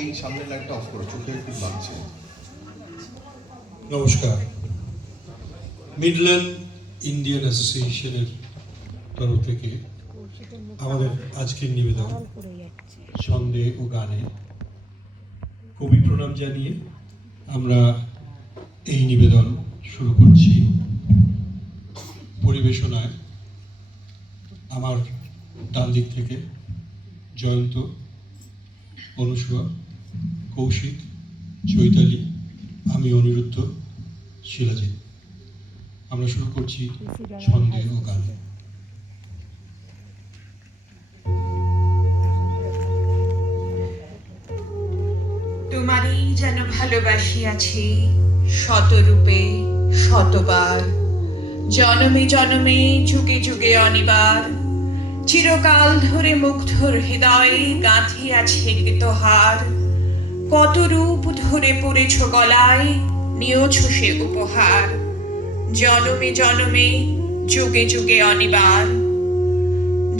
এই সামনের লাইটটা অফ করো, চোখে একটু লাগছে। নমস্কার। মিডল্যান্ড ইন্ডিয়ান অ্যাসোসিয়েশনের তরফ থেকে আমাদের আজকের নিবেদন ছন্দে ও গানে কবি প্রণাম জানিয়ে আমরা এই নিবেদন শুরু করছি। পরিবেশনায় আমার ডান দিক থেকে জয়ন্ত, অনুসুয়া, কৌশিক, চৈতালি, আমি অনিরুদ্ধ, শিলাজিৎ। আমরা শুরু করছি ছন্দে ও গানে। তোমারই যেন ভালোবাসিয়াছি শতরূপে শতবার, জনমে জনমে যুগে যুগে অনিবার, চিরকাল ধরে মুগ্ধর হৃদয়ে গাঁথিয়াছে তোহার। কত রূপ ধরে পড়েছ গলায়, নিয়েছ সে উপহার, জনমে জনমে যুগে যুগে অনিবার।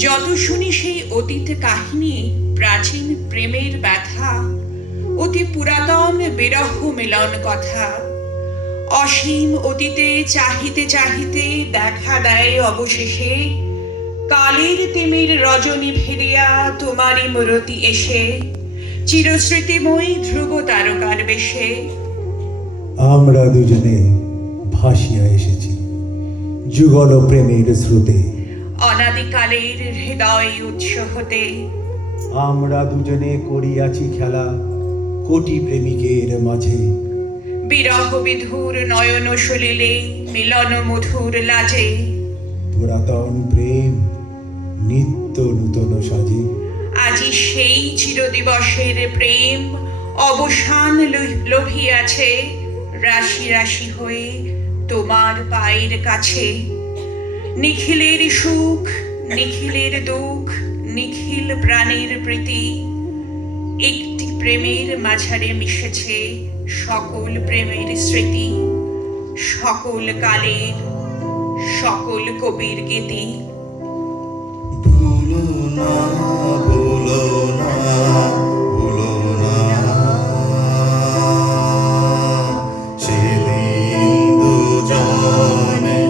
যত শুনি সেই অতীত কাহিনী, প্রাচীন প্রেমের ব্যথা, অতি পুরাতন বিরহ মিলন কথা, অসীম অতীতে চাহিতে চাহিতে দেখা দেয় অবশেষে কালের তিমির রজনী ভেরিয়া তোমারই মূরতি এসে, চিরস্মৃতিময়ী ধ্রুব তারকার বেশে। আমরা দুজনে ভাসিয়া এসেছি যুগল প্রেমের স্রোতে, অনাদিকালের হৃদয় উৎস হতে। আমরা দুজনে করিয়াছি খেলা কোটি প্রেমিকের মাঝে, বিরহ বিধুর নয়ন সলিলে মিলন মধুর লাজে। পুরাতন প্রেম নিত্য নূতন সাজে, আজি সেই চিরদিবসের প্রেম অবসান লোভিয়াছে, রাশি রাশি হয়ে তোমার পায়ের কাছে। নিখিলের সুখ, নিখিলের দুঃখ, নিখিল প্রাণের প্রীতি, একটি প্রেমের মাঝারে মিশেছে সকল প্রেমের স্মৃতি, সকল কালের সকল কবির গীতি। ভুলো না, ভুলো না, ভুলো না, সেদিন দুজনে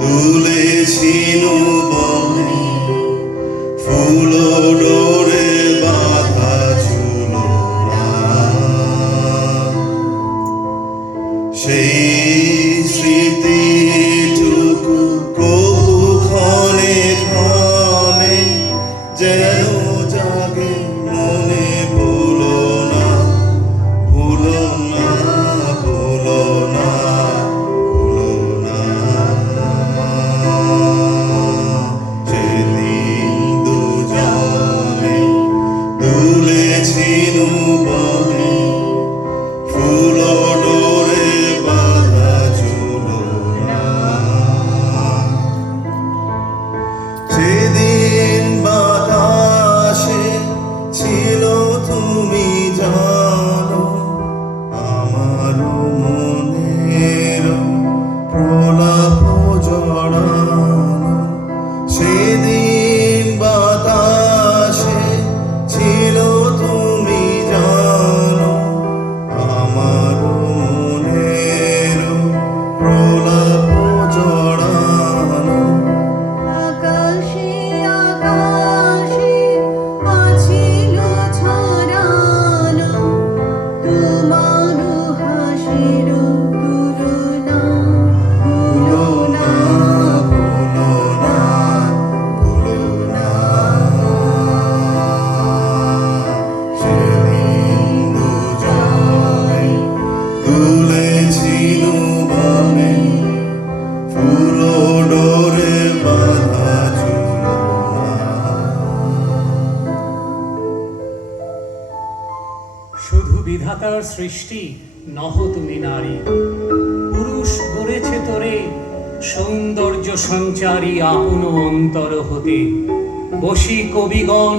তুলেছিনু বনে, ফুল ডোরে বাঁধা ঝুলো না। সেই স্মৃতিটুকু কবু ক্ষণে ক্ষণে যেন জাগে মনে। ভুলো না, ভুলো না, ভুলো না, ভুলো না, সেদিন দুজনে তুলেছিনু বনে, ফুল ডোরে বাঁধা ঝুলো না। সেদিন বাতাসে ছিল তুমি জানো, আমার মনের প্রলাপ জড়ানো। সেদিন বাতাসে ছিল তুমি জানো, আমার মনের প্রলাপ জড়ানো। আকাশে আকাশে আছিল ছড়ানো তোমার হাসির তুলনা। ভুলো না, ভুলো না, ভুলো না, সেদিন দুজনে তুলেছিনু বনে, ফুল ডোরে বাঁধা ঝুলো না। শুধু বিধাতার সৃষ্টি নহ তুমি নারী, পুরুষ গড়েছে তোরে সৌন্দর্য সঞ্চারী আপন অন্তর হতে। বসি কবিগণ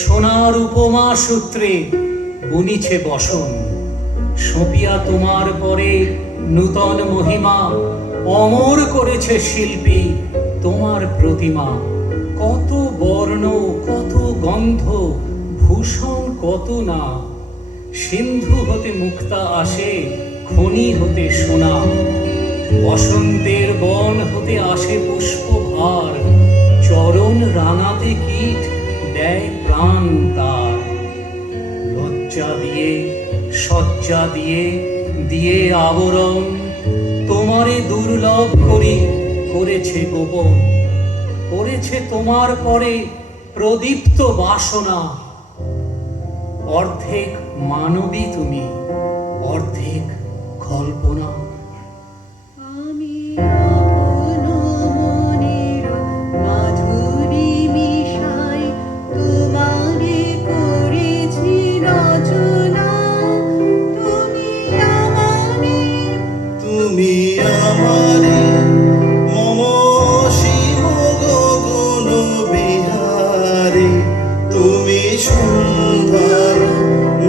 সোনার উপমা সূত্রে বুনিছে বসন, সপিয়া তোমার পরে নূতন মহিমা অমর করেছে শিল্পী তোমার প্রতিমা। কত বর্ণ, কত গন্ধ, ভূষণ কত না। সিন্ধু হতে মুক্তা আসে, খনি হতে সোনা। বসন্তের বন হতে আসে পুষ্পভার, চরণ রাঙাতে কীট দেয় প্রাণ তার। লজ্জা দিয়ে, সজ্জা দিয়ে, দিয়ে আবরণ, তোমারে দুর্লভ করি করেছে গোপন। করেছে তোমার পরে প্রদীপ্ত বাসনা। অর্ধেক মানবী তুমি, অর্ধেক কল্পনা। আমি আপন মনের মাধুরী মিশাই তোমারে করেছি রচনা। তুমি আমারে তুমি আমারে মম শিব গগন বিহারে, তুমি সুন্দর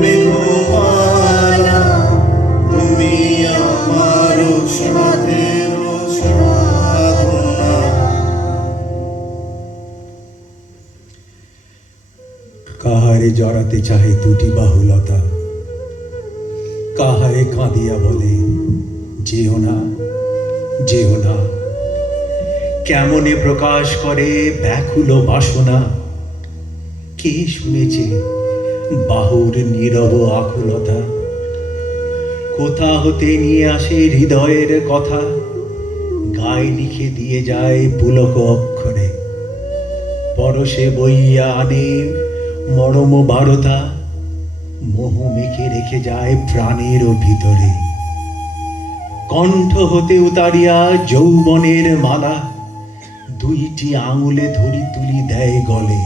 মেঘমালা, তুমি আমার সাথের সাধনা। কাহারে জড়াতে চাহে দুটি বাহুলতা, কাহারে কাঁদিয়া বলে যেও না, যেও না। কেমনে প্রকাশ করে ব্যাকুল বাসনা, কে শুনেছে বাহুর নীরব আকুলতা। কোথা হতে নিয়ে আসে হৃদয়ের কথা, গায়ে লিখে দিয়ে যায় পুলক অক্ষরে। পরশে বইয়া আনে মরম বারতা, মোহ মেখে রেখে যায় প্রাণের ভিতরে। কণ্ঠ হতে উতারিয়া যৌবনের মালা, দুইটি আঙুলে ধরি তুলি দেয় গলে।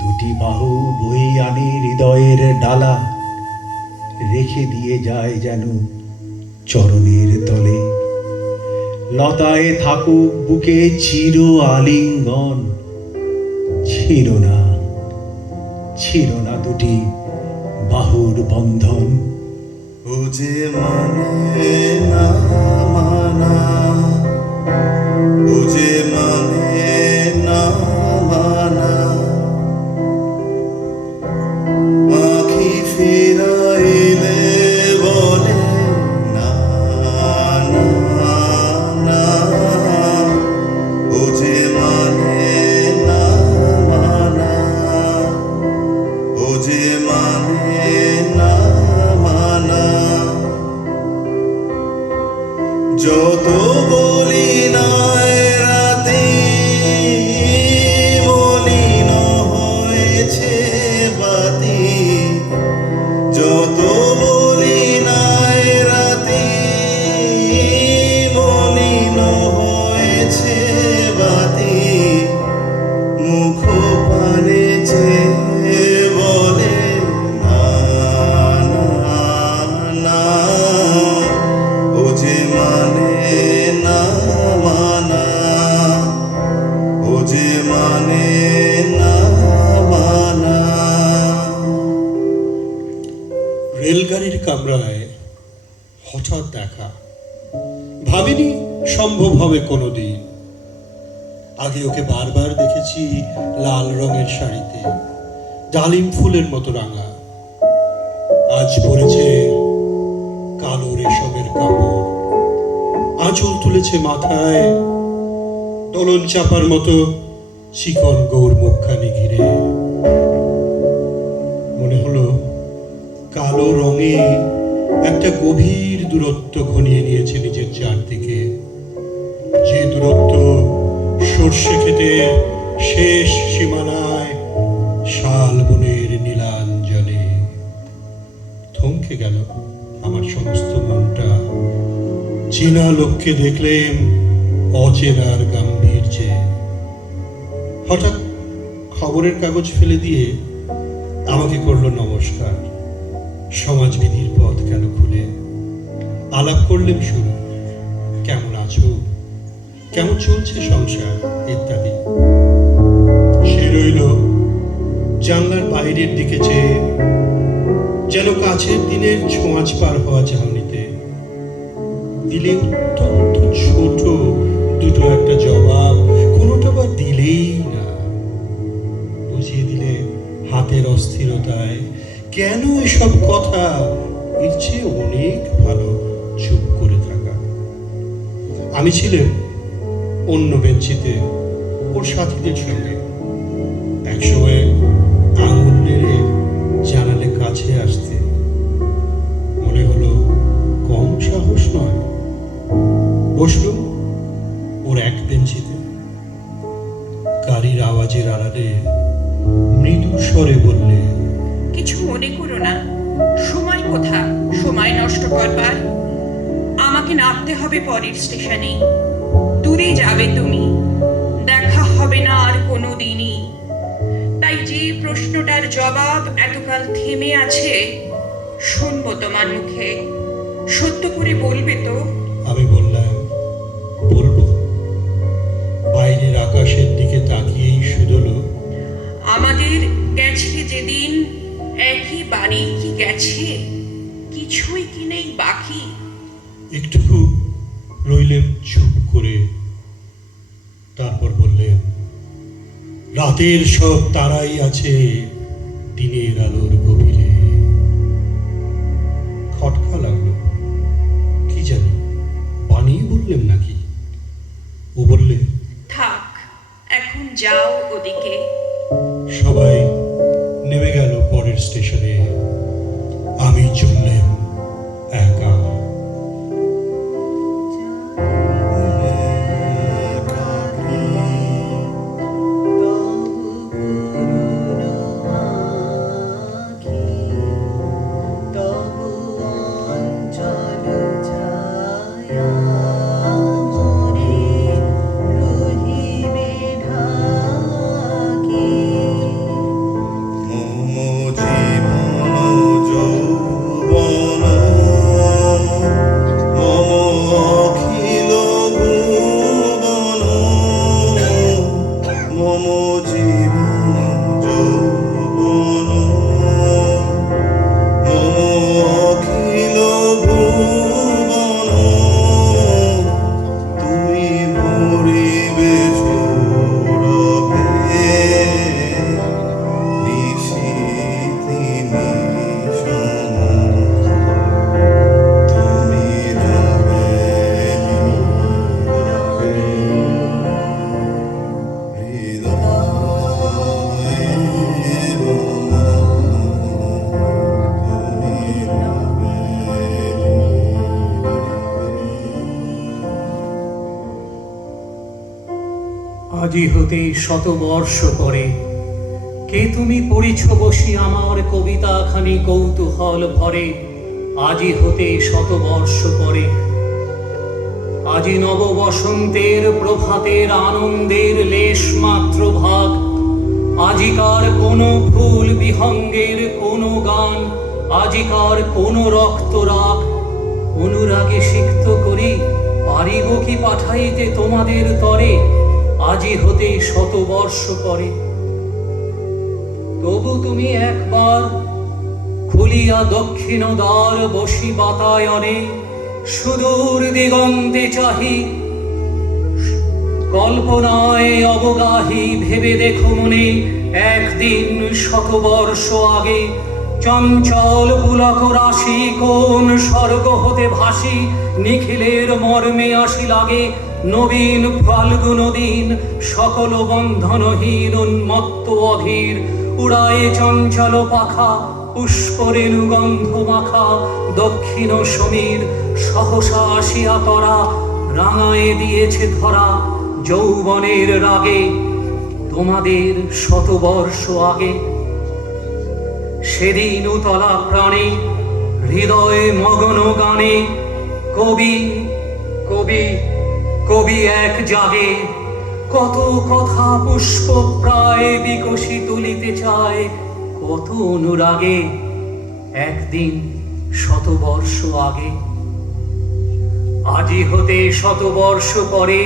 দুটি বাহু বই আনে হৃদয়ের ডালা, রেখে দিয়ে যায় যেন চরণের তলে। লতায় থাকুক বুকে চির আলিঙ্গন, ছিল না, ছিল না দুটি বাহুর বন্ধন। ও যে মানে না মানা, ও যে মানে না মানা, আখি ফিরাইলে বলে না না না। ও যে মানে না মানা, ও যে মানে না মানা। যত বলি না রাতে মলিন হয়েছে বাতি, যত বলি না রাতে মলিন হয়েছে বাতি। মুখ পানে চেয়ে বলে না না না। ও যে মানে না মানা, ও যে মানে না মানা। রেলগাড়ির কামরায় হঠাৎ দেখা, ভাবিনি সম্ভব হবে কোনোদিন। আগে ওকে বারবার দেখেছি লাল রঙের শাড়িতে, ডালিম ফুলের মতো রাঙা। আজ পরেছে কালো রেশমের কাপড়, আঁচল তুলেছে মাথায়, দোলন চাপার মতো চিকন গৌর মুখখানি ঘিরে। মনে হলো কালো রঙে একটা গভীর দূরত্ব ঘনিয়ে নিয়েছে নিজের চারদিকে, যে দূরত্ব সর্ষে ক্ষেতের শেষ সীমানায় শাল বনের নীলাঞ্জনে। থমকে গেল আমার সমস্ত মনটা। চেনা লোককে দেখলেন অচেনার গাম্ভীর্যে। হঠাৎ খবরের কাগজ ফেলে দিয়ে আমাকে করলো নমস্কার। সমাজবিধির পথ কেন খুলে আলাপ করলেন শুরু। কেমন আছো, কেমন চলছে সংসার ইত্যাদি। সে রইল জানলার বাইরের দিকে চেয়ে, যেন কাছের দিনের ছোঁয়াচ পার হওয়া চাহনিতে। দিলে অত্যন্ত ছোট দুটো একটা জবাব, কোনোটা বা দিলেই না। বুঝিয়ে দিলে হাতের অস্থিরতায় কেন এসব কথা, এর চেয়ে অনেক ভালো চুপ করে থাকা। আমি ছিলাম অন্য বেঞ্চিতে ওর সাথীদের সঙ্গে। একসময় আঙুল নেড়ে জানালে কাছে আসতে, মনে হলো কম সাহস নয়। বসলুম ওর এক বেঞ্চিতে। গাড়ির আওয়াজের আড়ালে মৃদু স্বরে বললে, কিছু মনে করো না, সময় কোথা সময় নষ্ট করবার। আমাকে নামতে হবে পরের স্টেশনে, দূরে যাবে তুমি, দেখা হবে না আর কোনো দিনই। তাই যে প্রশ্নটার জবাব এতকাল থেমে আছে, শুনবো তোমার মুখে, সত্য করে বলবে তো? আমি বললাম, বলবো। বাইরের আকাশের দিকে তাকিয়েই শুধলো, আমাদের গেছে যেদিন একই বাড়ি কি গেছে, কিছুই কি নেই বাকি? একটু রইলেন চুপ করে, তারপর বললেন, রাতের সব তারাই আছে দিনের আলোর গভীরে। খটকা লাগলো, কি জানি বানিয়ে বললেন নাকি। ও বললে, থাক, এখন যাও ওদিকে। সবাই নেমে গেল পরের স্টেশনে, আমি চললাম একা। আজি হতে শতবর্ষ পরে কে তুমি পড়িছ বসি আমার কবিতাখানি কৌতূহল ভরে। আজি হতে শতবর্ষ পরে, আজি নব বসন্তের প্রভাতের আনন্দের লেশ মাত্র ভাগ। আজিকার কোনো ফুল বিহঙ্গের কোনো গান, আজিকার কোনো রক্তরাগ। অনুরাগে সিক্ত করি পারিব কি পাঠাইতে তোমাদের তরে, আজি হতে শতবর্ষ পরে। তবু তুমি একবার খুলিয়া দক্ষিণ দ্বার বসি বাতায়নে, সুদূর দিগন্তে চাহি কল্পনায় অবগাহী। ভেবে দেখো মনে একদিন শতবর্ষ আগে, চঞ্চল পুলক রাশি কোন স্বর্গ হতে ভাসি, নিখিলের মর্মে আসি লাগে নবীন ফাল্গুন দিন। সকল বন্ধনহীন উন্মত্ত অধীর, উড়ায়ে চঞ্চল পাখা পুষ্পরেণু গন্ধ মাখা। দক্ষিণ সমীর সহসা আসিয়া তরা, রাঙায়ে দিয়েছে ধরা যৌবনের রাগে তোমাদের শতবর্ষ আগে। সেদিন উতলা প্রাণে হৃদয়ে মগন গানে, কবি কবি কবি এক জাগে। কত কথা পুষ্প প্রায় বিকশি তুলিতে চায়, কত অনুরাগে একদিন শতবর্ষ আগে। আজি হতে শতবর্ষ পরে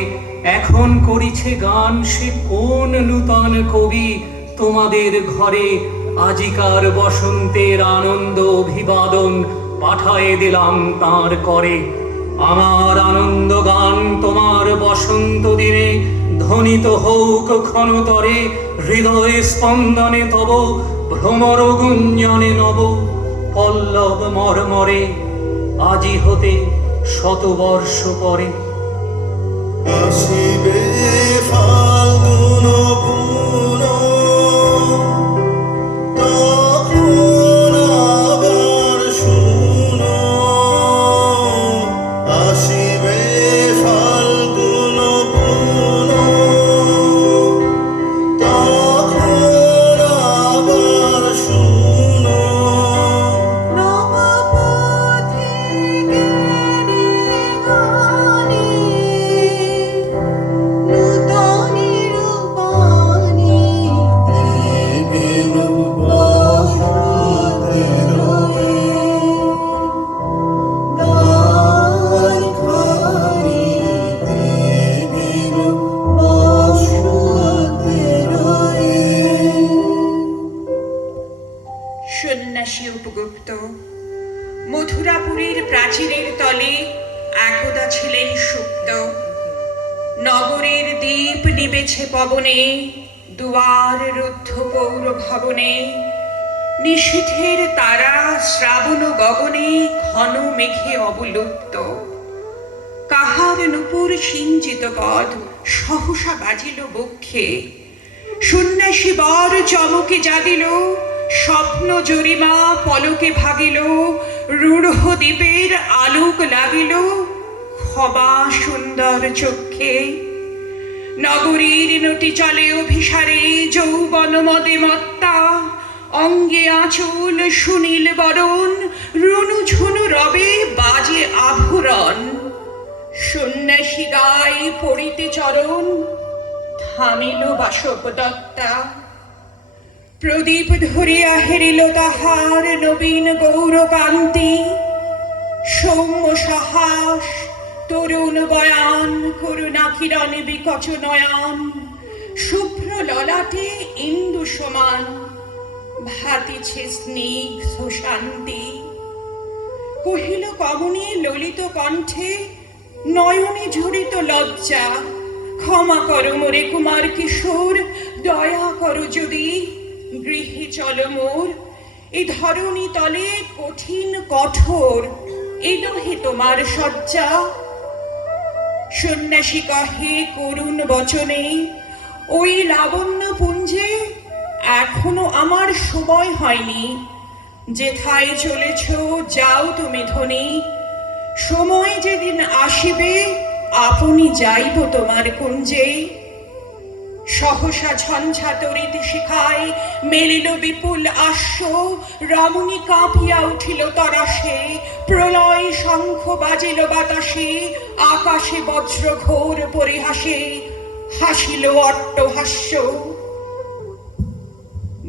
এখন করিছে গান সে কোন নূতন কবি তোমাদের ঘরে। আজিকার বসন্তের আনন্দ অভিবাদন পাঠায়ে দিলাম তাঁর করে। আমার আনন্দ গান তোমার বসন্ত দিনে ধ্বনিত হৌক ক্ষণতরে, হৃদয় স্পন্দনে তব ভ্রমর গুঞ্জনে নব পল্লব মর্মরে, আজি হতে শতবর্ষ পরে। আসিবে ফাল্গুন পুন, তখন আবার শুনো। আসিবে ফাল্গুন পুন, তখন আবার শুনো। নবপথে জ্ঞানে গানে, নূতনী রূপানি দেবেন বসন্তের দ্বারখানি, দেবেন বসন্তের সন্ন্যাসী উপগুপ্ত মথুরাপুরীর প্রাচীরের তলে একদা ছিলেন সুপ্ত। নগরের দীপ নিবেছে পবনে, দুয়ার রুদ্ধ পৌর ভবনে। নিশীথের তারা শ্রাবণ গগনে ঘন মেঘে অবলুপ্ত। কাহার নূপুর সিঞ্চিত পদ সহসা বাজিল বক্ষে। সন্ন্যাসী বর চমকে জাগিল, স্বপ্ন জরিমা পলকে ভাগিল। রূঢ় দ্বীপের আলোক লাগিল, ক্ষমা সুন্দর চক্ষে। নগরীর নটি চলে অভিসারে, যৌবন মদে মত্তা। অঙ্গে আঁচল সুনীল বরণ, রুনু ঝুনু রবে বাজে আভরণ। সন্ন্যাসী গায়ে পড়িতে চরণ, থামিল বাসব দত্তা। প্রদীপ ধরিয়া হেরিল তাহার নবীন গৌরকান্তি। সৌম্য সাহস তরুণ বয়ান, করুণা কিরণে বিকচ নয়ন। শুভ্র ললাটে ইন্দু সমান, ভাতিছে স্নিগ্ধ শান্তি। কহিল কমনী ললিত কণ্ঠে, নয়নে ঝরিত লজ্জা। ক্ষমা করো মোরে কুমার কিশোর, দয়া করো যদি গৃহে চল মোর। এ ধরণী তলে কঠিন কঠোর, এলো হে তোমার শয্যা। সন্ন্যাসী কহে করুণ বচনে, ওই লাবণ্য পুঞ্জে এখনো আমার সময় হয়নি। যেথায় চলেছ যাও তুমি ধনী, সময় যেদিন আসিবে আপনি যাইব তোমার কুঞ্জে। সহসা ঝঞ্ঝা তরিত শিখায় মেলিল বিপুল আশ্ব। রমণী কাঁপিয়া উঠিল তরাসে, প্রলয় শঙ্খ বাজিল বাতাসে। আকাশে বজ্র ঘোর পরিহাসে, হাসিল অট্টহাস্য।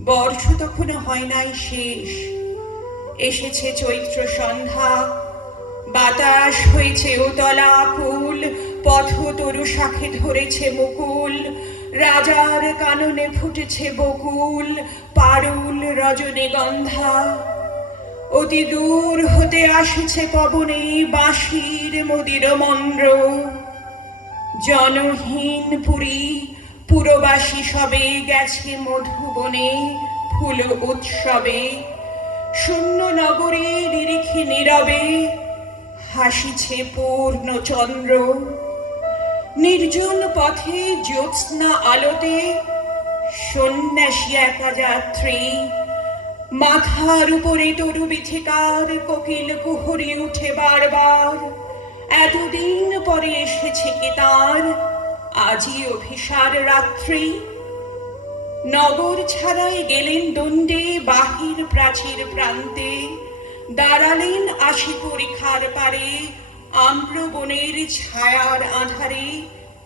বর্ষ তখন হয় নাই শেষ, এসেছে চৈত্র সন্ধ্যা। বাতাস হয়েছে উতলা কুল, পথ তরু শাখে ধরেছে মুকুল। রাজার কাননে ফুটেছে বকুল, পারুল রজনীগন্ধা। অতি দূর হতে আসছে পবনে বাঁশির মদির মন্দ্র। জনহীন পুরী পুরবাসী সবে গেছে মধুবনে ফুল উৎসবে। শূন্য নগরী নিরিখে নীরবে হাসিছে পূর্ণচন্দ্র। নির্জন পথে জ্যোৎস্না আলোতে সন্ন্যাসী একা যাত্রী। মাথার উপরে তরু বিথিকার কোকিল কুহুরি উঠে বারবার। এতদিন পরে এসেছে কি তার আজি অভিসার রাত্রি। নগর ছাড়াই গেলেন দণ্ডে বাহির প্রাচীর প্রান্তে। দাঁড়ালেন আশি পরীক্ষার পারে আম্র বনের ছায়ার আধারে।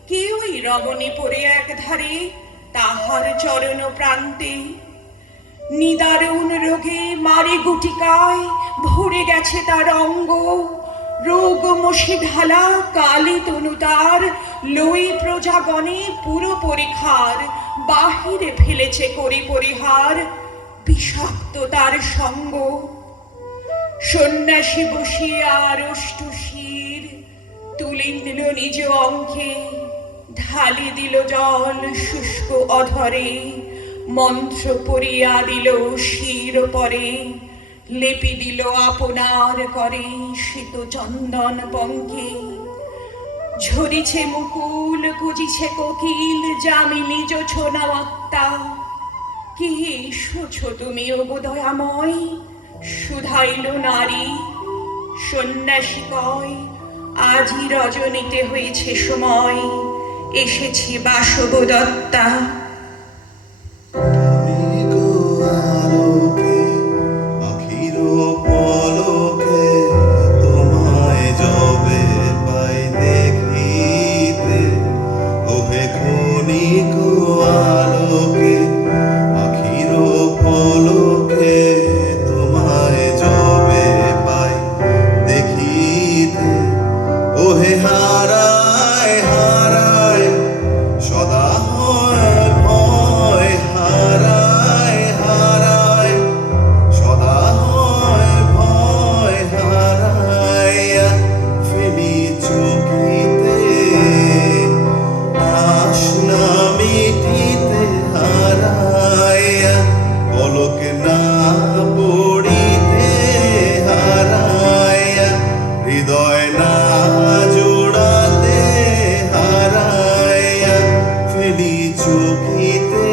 কেউই রমণী পড়ে একধারে তাহার চরণ প্রান্তে। নিদারুণ রোগে মারে গুটিকায় ভরে গেছে তার অঙ্গ। রোগ মশি ঢালা কালে তনু তার লই প্রজাগণে পুরো পরীক্ষার। বাহিরে ফেলেছে করি পরিহার বিষাক্ত তার সঙ্গ। সন্ন্যাসী বসিয়া আড়ষ্ট শির তুলে নিল নিজ অঙ্কে, ঢালি দিল জল শুষ্ক অধরে, মন্ত্র পড়িয়া দিল শির পরে, লেপি দিল আপনার করে শীত চন্দন পঙ্কে। ঝরিছে মুকুল গুজিছে কোকিল, জামিনী জোছনা আত্মা। কে এসেছ তুমি ওগো দয়াময়, শুধাইল নারী। সন্ন্যাসী কয়, আজই রজনীতে হয়েছে সময়, এসেছি বাসব দত্তা। তুমি গো আলোকে, আখির পলকে, তোমায় যবে পাই দেখিতে, ওহে ক্ষণিক আলোকে, আখির পলকে, তোমায় যবে পাই দেখিতে, ওহে হারায় হারায় সদা হয় ভয়, হারায় হারায় সদা হয় ভয়, হারাইয়া ফেলি চোখিতে, আসনা মিটিতে, হারাইয়া পলকে না পড়িতে, হারাইয়া হৃদয় না জোড়াতে, হারাইয়া ফেলি চোখিতে।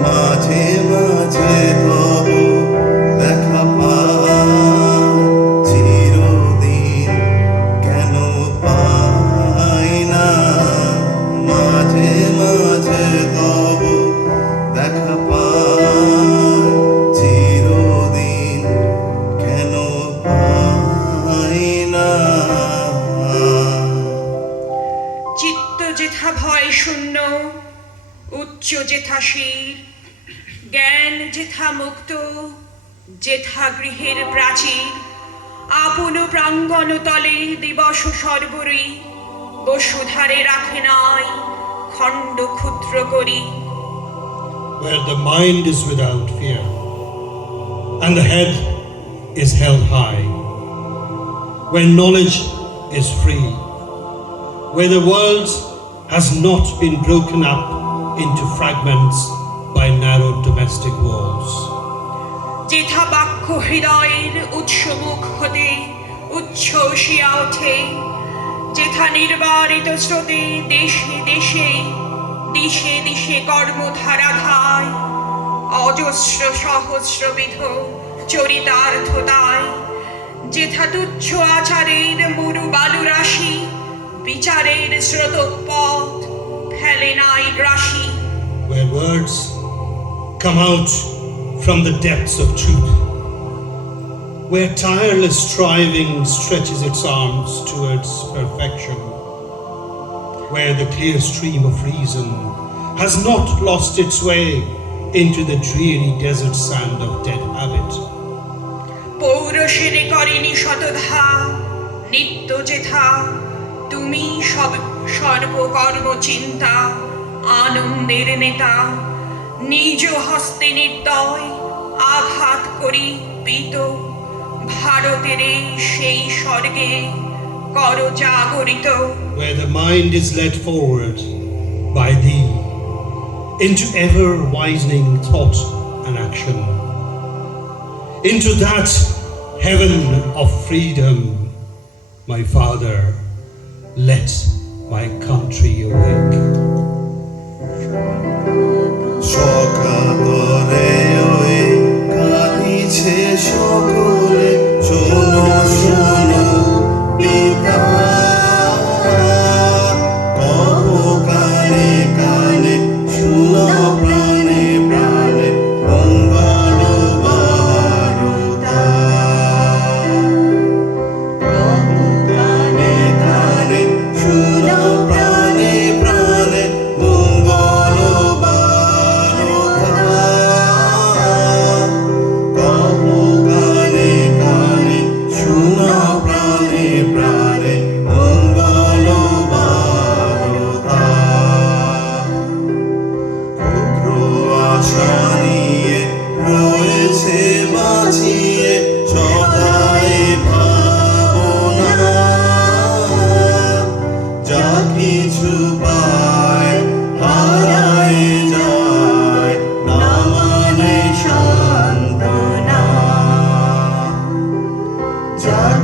মাঝে মাঝে তব দেখা পাই, চিরদিন কেন পাই না, মাঝে মাঝে তব দেখা পাই, চিরদিন কেন পাই না। চিত্ত যেথা ভয় শূন্য, উচ্চ যেথা শির, জ্ঞান যেথা মুক্ত, যেথা গৃহের প্রাচীর, আপন প্রাঙ্গণ তলে দিবস সর্বরী, বসুধারে রাখে নাই খণ্ড ক্ষুদ্র করি। Where the mind is without fear and the head is held high, where knowledge is free, where the world has not been broken up into fragments by narrow domestic walls. যেথা বাক্য হৃদয়ের উৎসমুখ হতে উচ্ছ্বসিয়া ওঠে, যেথা নির্বারিত স্রোতে দেশে দেশে দিশে দিশে কর্মধারা ধায়, অজস্র সহস্রবিধ চরিতার্থতায়, যেথা তুচ্ছ আচারের মরু বালু রাশি, বিচারের স্রোতপথ ফেলে নাই গ্রাসী। Where words come out from the depths of truth, where tireless striving stretches its arms towards perfection, where the clear stream of reason has not lost its way into the dreary desert sand of dead habit. পৌরসেরে করেনি শতধা, নিত্য যেথা তুমি সব সর্বকর্ম চিন্তা, আনন্দের নেতা, নিজ হস্তে নির্দয় আঘাত করি পিত, ভারতের এই সেই স্বর্গে কর জাগরিত। Where the mind is led forward by thee into ever widening thought and action, into that heaven of freedom, my Father, let my country awake. সকাতরে ওই কাঁদিছে সকলে, শোনো শোনো পিতা, কহ কানে কানে, শুনো প্রাণে প্রাণে, মঙ্গল বারতা। কহ কানে কানে, শুনো প্রাণে প্রাণে, মঙ্গল বারতা। কহ কানে কানে, শুনো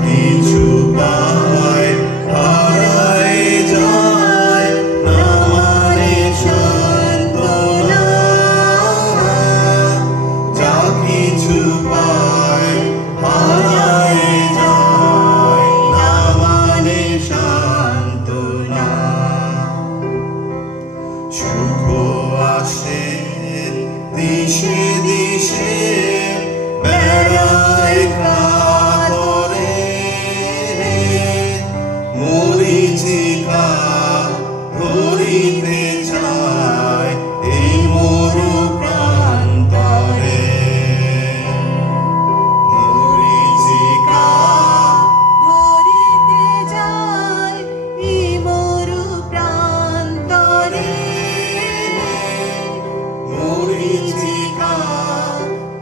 কিছু পায় হারায় যায় না মানে সান্ত্বনা যা কিছু পায় হারায় যায় না মানে সান্ত্বনা সুখ আসে দিশে দিশে বেড়ায় কাতরে মরিচিকা ধরিতে চায় এই মরু প্রান্তরে মরিচিকা ধরিতে যায় এই মরু প্রান্তরে মরিচিকা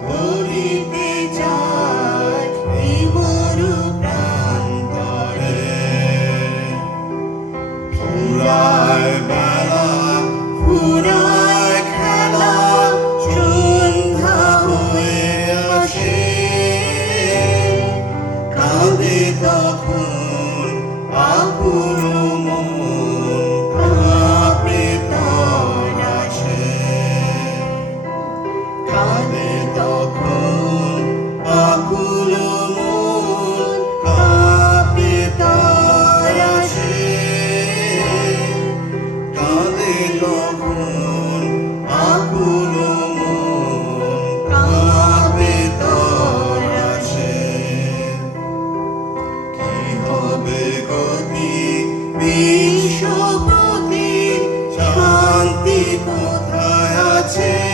ধরিতে চায় এই মরু প্রান্তরে ফুরায় বেলা ফুরায় খেলা সন্ধ্যা হয়ে আসে কাঁদে তখন আকুল মন কাঁপে তরাসে কাঁদে তখন আকুল মন কাঁপে তরাসে কাঁদে তখন আকুল মন কাঁপে তরাসে কি হবে গতি বিশ্বপতি শান্তি কোথায় আছে